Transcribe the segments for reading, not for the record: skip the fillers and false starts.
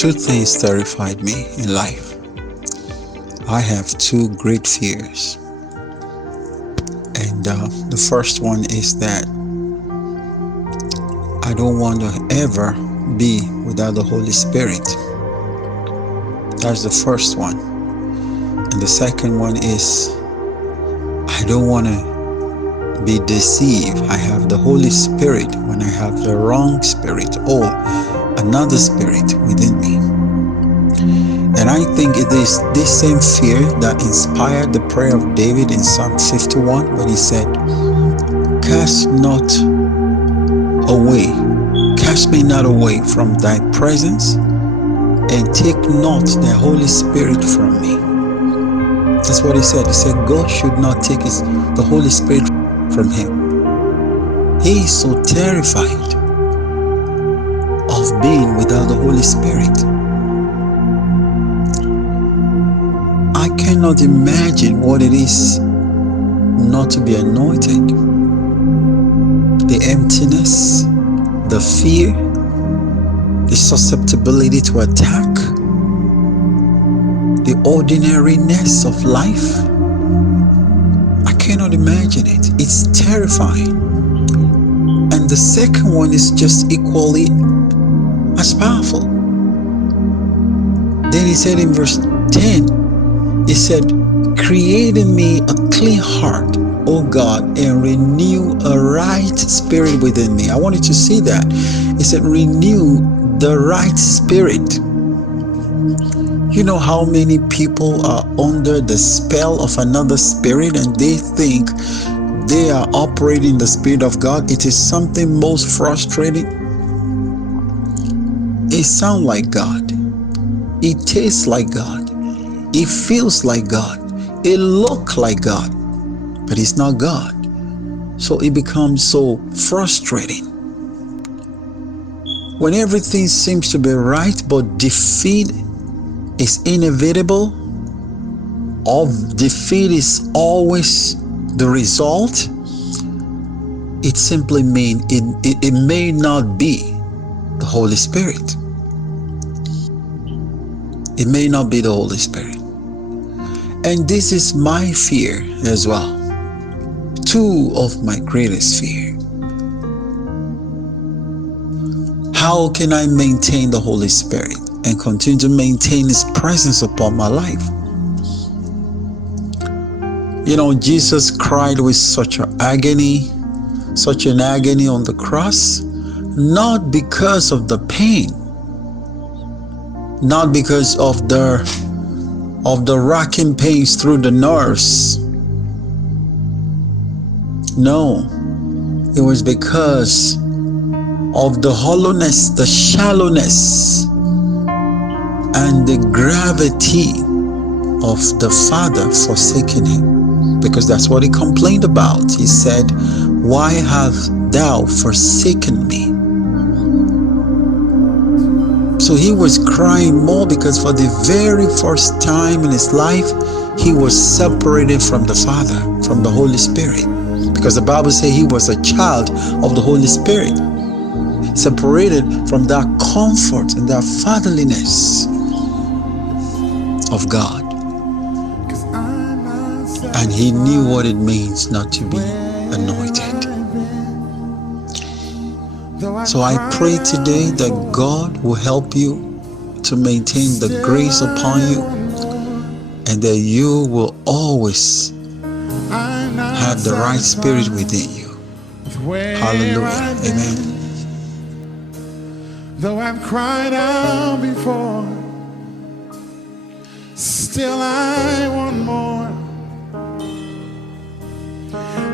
Two things terrified me in life. I have two great fears. And the first one is that I don't want to ever be without the Holy Spirit. That's the first one. And the second one is I don't want to be deceived. I have the Holy Spirit when I have the wrong spirit or another spirit within me. And I think it is this same fear that inspired the prayer of David in Psalm 51 when he said, Cast me not away from thy presence, and take not thy Holy Spirit from me. That's what he said. He said God should not take the Holy Spirit from him. He is so terrified of being without the Holy Spirit. I cannot imagine what it is not to be anointed. The emptiness, the fear, the susceptibility to attack, the ordinariness of life. I cannot imagine it. It's terrifying. And the second one is just equally as powerful. Then he said in verse 10, he said, Create in me a clean heart, O God, and renew a right spirit within me. I want you to see that. He said, renew the right spirit. You know how many people are under the spell of another spirit and they think they are operating the Spirit of God? It is something most frustrating. It sounds like God. It tastes like God. It feels like God. It looks like God. But it's not God. So it becomes so frustrating. When everything seems to be right, but defeat is inevitable, or defeat is always the result, it simply means it may not be the Holy Spirit. It may not be the Holy Spirit. And this is my fear as well. Two of my greatest fear. How can I maintain the Holy Spirit and continue to maintain His presence upon my life? You know, Jesus cried with such an agony on the cross, not because of the pain, not because of the racking pains through the nerves. No, it was because of the hollowness, the shallowness, and the gravity of the Father forsaking him. Because that's what he complained about. He said, Why hast thou forsaken me? So he was crying more because for the very first time in his life, he was separated from the Father, from the Holy Spirit. Because the Bible says he was a child of the Holy Spirit, separated from that comfort and that fatherliness of God. And he knew what it means not to be anointed. So I pray today that God will help you to maintain the grace upon you, and that you will always have the right spirit within you. Hallelujah. Amen. Though I've cried out before, still I want more.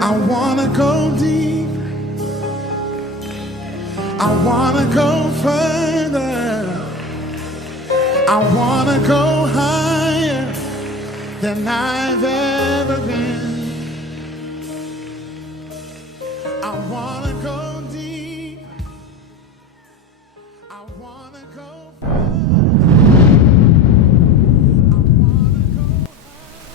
I want to go deep. I want to go further. I want to go higher than I've ever been.